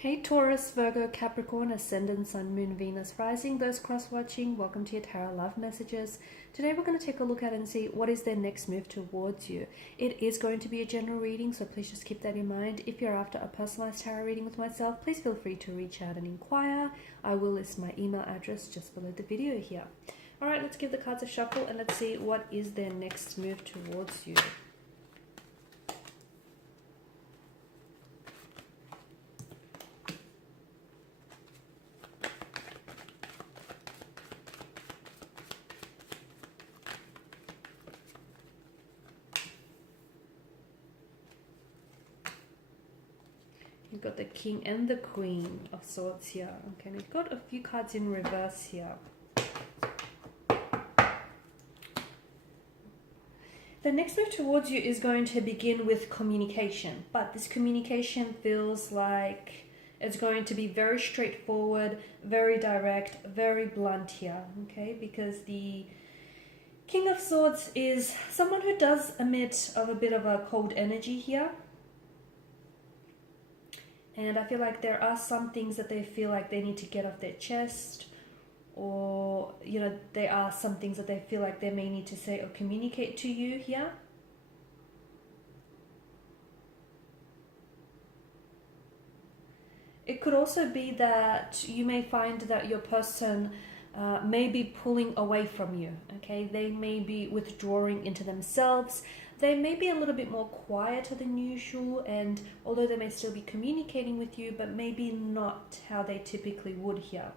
Hey Taurus, Virgo, Capricorn, Ascendant, Sun, Moon, Venus, Rising, those cross-watching, welcome to your Tarot Love Messages. Today we're going to take a look at and see what is their next move towards you. It is going to be a general reading, so please just keep that in mind. If you're after a personalized tarot reading with myself, please feel free to reach out and inquire. I will list my email address just below the video here. Alright, let's give the cards a shuffle and let's see what is their next move towards you. You've got the King and the Queen of Swords here. Okay, and you've got a few cards in reverse here. The next move towards you is going to begin with communication, but this communication feels like it's going to be very straightforward, very direct, very blunt here, okay? Because the King of Swords is someone who does emit of a bit of a cold energy here. And I feel like there are some things that they feel like they need to get off their chest, or, you know, there are some things that they feel like they may need to say or communicate to you here. It could also be that you may find that your person may be pulling away from you, okay? They may be withdrawing into themselves. They may be a little bit more quieter than usual, and although they may still be communicating with you, but maybe not how they typically would here,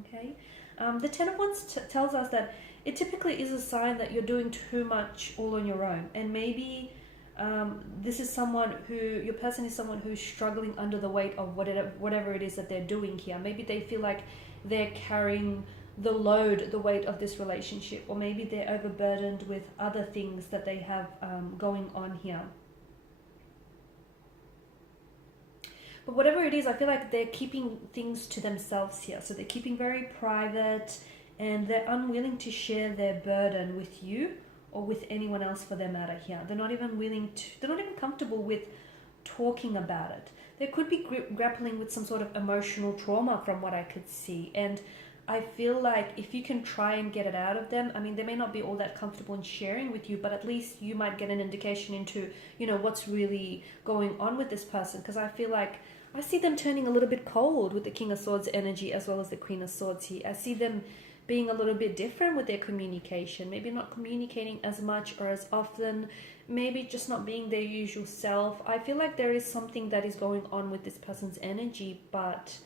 okay? The Ten of Wands tells us that it typically is a sign that you're doing too much all on your own, and maybe this is someone who, your person is someone who's struggling under the weight of whatever it is that they're doing here. Maybe they feel like they're carrying the load, the weight of this relationship, or maybe they're overburdened with other things that they have going on here. But whatever it is, I feel like they're keeping things to themselves here. So they're keeping very private, and they're unwilling to share their burden with you or with anyone else for that matter here. They're not even they're not even comfortable with talking about it. They could be grappling with some sort of emotional trauma from what I could see. And I feel like if you can try and get it out of them, I mean, they may not be all that comfortable in sharing with you, but at least you might get an indication into, you know, what's really going on with this person. Because I feel like I see them turning a little bit cold with the King of Swords energy as well as the Queen of Swords here. I see them being a little bit different with their communication, maybe not communicating as much or as often, maybe just not being their usual self. I feel like there is something that is going on with this person's energy, but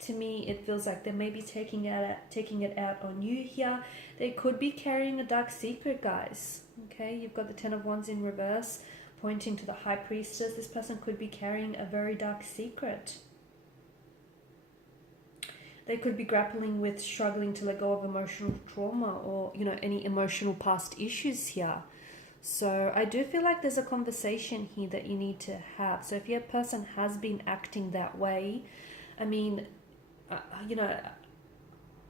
to me it feels like they may be taking it out on you here. They could be carrying a dark secret, guys. Okay, you've got the Ten of Wands in reverse pointing to the High Priestess. This person could be carrying a very dark secret. They could be grappling with struggling to let go of emotional trauma, or, you know, any emotional past issues here. So I do feel like there's a conversation here that you need to have. So if your person has been acting that way, I mean, you know,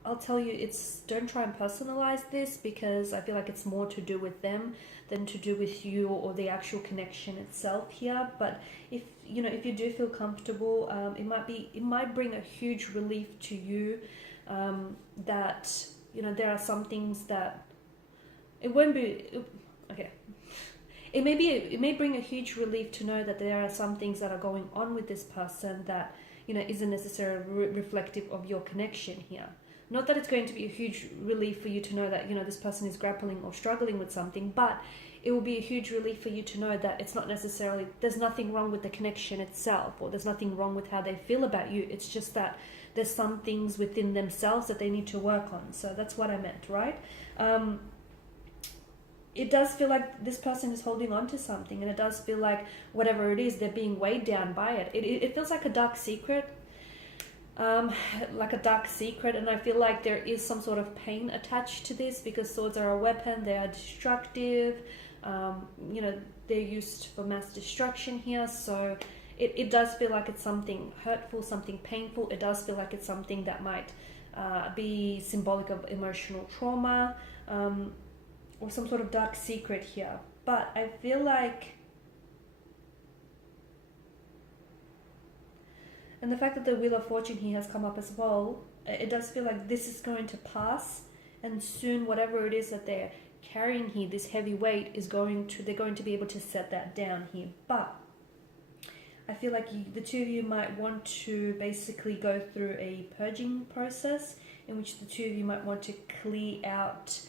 I'll tell you, don't try and personalize this, because I feel like it's more to do with them than to do with you or the actual connection itself here. But if you do feel comfortable, it might bring a huge relief to you, that, you know, there are some things that it won't be okay. It may bring a huge relief to know that there are some things that are going on with this person that, you know, isn't necessarily reflective of your connection here. Not that it's going to be a huge relief for you to know that, you know, this person is grappling or struggling with something, but it will be a huge relief for you to know that it's not necessarily, there's nothing wrong with the connection itself, or there's nothing wrong with how they feel about you. It's just that there's some things within themselves that they need to work on. So that's what I meant, right? It does feel like this person is holding on to something, and it does feel like whatever it is, they're being weighed down by it. It feels like a dark secret. And I feel like there is some sort of pain attached to this, because swords are a weapon. They are destructive. You know, they're used for mass destruction here. So it does feel like it's something hurtful, something painful. It does feel like it's something that might be symbolic of emotional trauma, or some sort of dark secret here. But I feel like And the fact that the Wheel of Fortune here has come up as well, it does feel like this is going to pass, and soon whatever it is that they're carrying here, this heavy weight, they're going to be able to set that down here. But I feel like the two of you might want to basically go through a purging process in which the two of you might want to clear out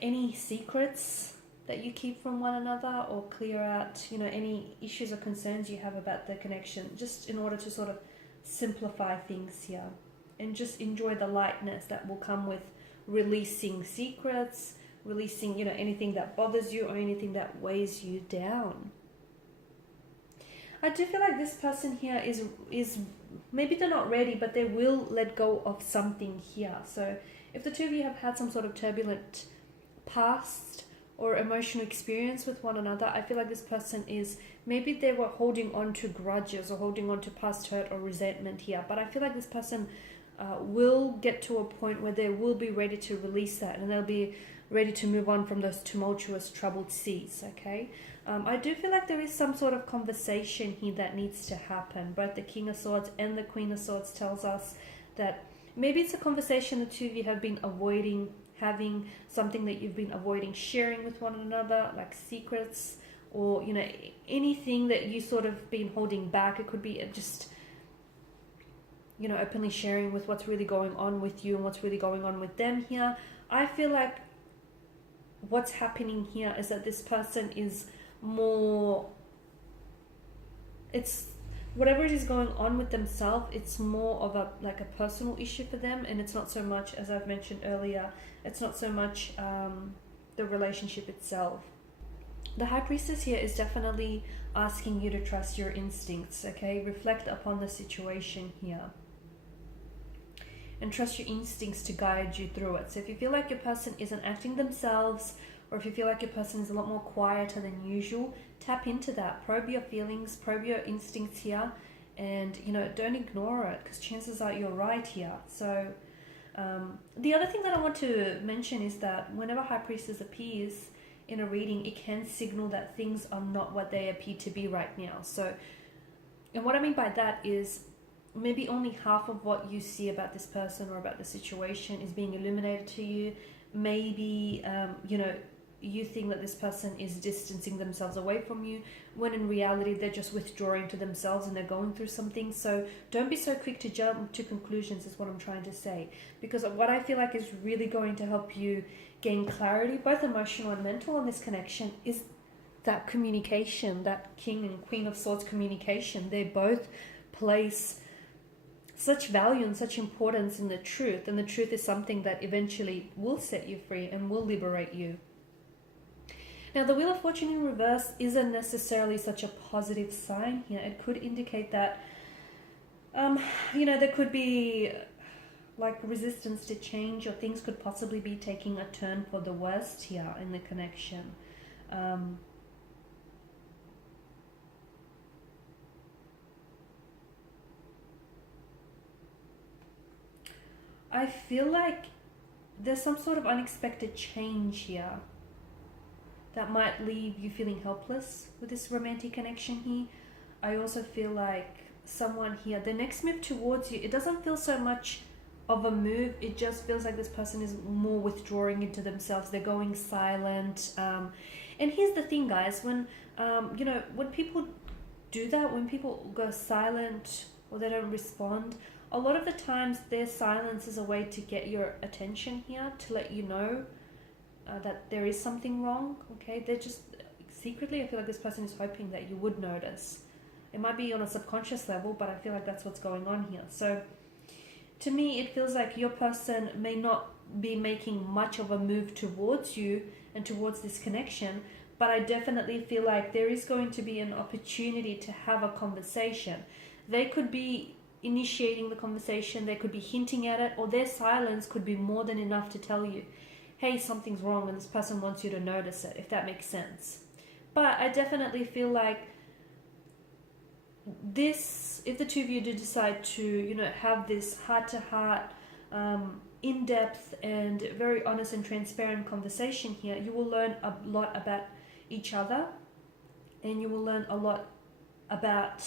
any secrets that you keep from one another, or clear out, any issues or concerns you have about the connection, just in order to sort of simplify things here and just enjoy the lightness that will come with releasing secrets, releasing, anything that bothers you or anything that weighs you down. I do feel like this person here is maybe they're not ready, but they will let go of something here. So if the two of you have had some sort of turbulent past or emotional experience with one another, I feel like this person maybe they were holding on to grudges or holding on to past hurt or resentment here. But I feel like this person will get to a point where they will be ready to release that, and they'll be ready to move on from those tumultuous, troubled seas, okay? I do feel like there is some sort of conversation here that needs to happen. Both the King of Swords and the Queen of Swords tells us that maybe it's a conversation the two of you have been avoiding having, something that you've been avoiding sharing with one another, like secrets, or, anything that you sort of been holding back. It could be just, openly sharing with what's really going on with you and what's really going on with them here. I feel like what's happening here is that this person is more, it's whatever it is going on with themselves, it's more of a personal issue for them, and it's not so much, as I've mentioned earlier, it's not so much the relationship itself. The High Priestess here is definitely asking you to trust your instincts, okay? Reflect upon the situation here and trust your instincts to guide you through it. So if you feel like your person isn't acting themselves, or if you feel like your person is a lot more quieter than usual, tap into that. Probe your feelings, probe your instincts here, and don't ignore it, because chances are you're right here. So the other thing that I want to mention is that whenever High Priestess appears in a reading, it can signal that things are not what they appear to be right now. So, and what I mean by that is maybe only half of what you see about this person or about the situation is being illuminated to you. Maybe you think that this person is distancing themselves away from you, when in reality they're just withdrawing to themselves and they're going through something. So don't be so quick to jump to conclusions, is what I'm trying to say. Because what I feel like is really going to help you gain clarity, both emotional and mental, on this connection is that communication, that King and Queen of Swords communication. They both place such value and such importance in the truth, and the truth is something that eventually will set you free and will liberate you. Now, the Wheel of Fortune in reverse isn't necessarily such a positive sign here. It could indicate that, there could be like resistance to change, or things could possibly be taking a turn for the worst here in the connection. I feel like there's some sort of unexpected change here that might leave you feeling helpless with this romantic connection here. I also feel like someone here, the next move towards you, it doesn't feel so much of a move. It just feels like this person is more withdrawing into themselves. They're going silent. And here's the thing, guys, when people do that, when people go silent or they don't respond, a lot of the times their silence is a way to get your attention here, to let you know that there is something wrong, okay? They're just secretly, I feel like this person is hoping that you would notice. It might be on a subconscious level, but I feel like that's what's going on here. So to me, it feels like your person may not be making much of a move towards you and towards this connection, but I definitely feel like there is going to be an opportunity to have a conversation. They could be initiating the conversation, they could be hinting at it, or their silence could be more than enough to tell you, hey, something's wrong, and this person wants you to notice it, if that makes sense. But I definitely feel like this, if the two of you do decide to, have this heart-to-heart, in-depth and very honest and transparent conversation here, you will learn a lot about each other, and you will learn a lot about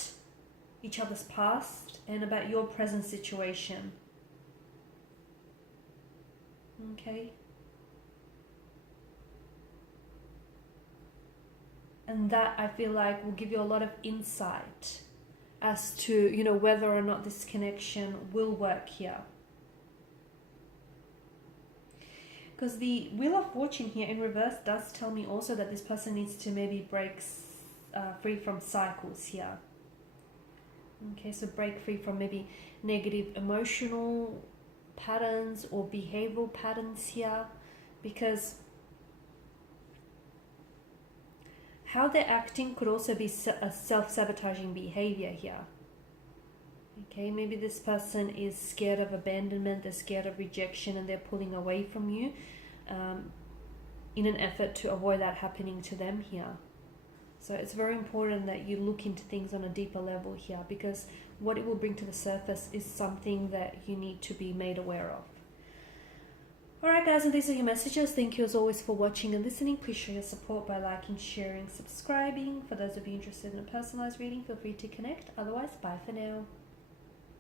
each other's past and about your present situation. Okay. And that, I feel like, will give you a lot of insight as to, you know, whether or not this connection will work here. Because the Wheel of Fortune here in reverse does tell me also that this person needs to maybe break free from cycles here. Okay, so break free from maybe negative emotional patterns or behavioral patterns here, because how they're acting could also be a self-sabotaging behavior here. Okay, maybe this person is scared of abandonment, they're scared of rejection, and they're pulling away from you in an effort to avoid that happening to them here. So it's very important that you look into things on a deeper level here, because what it will bring to the surface is something that you need to be made aware of. Alright guys, and these are your messages. Thank you as always for watching and listening. Please show your support by liking, sharing, subscribing. For those of you interested in a personalized reading, feel free to connect. Otherwise, bye for now.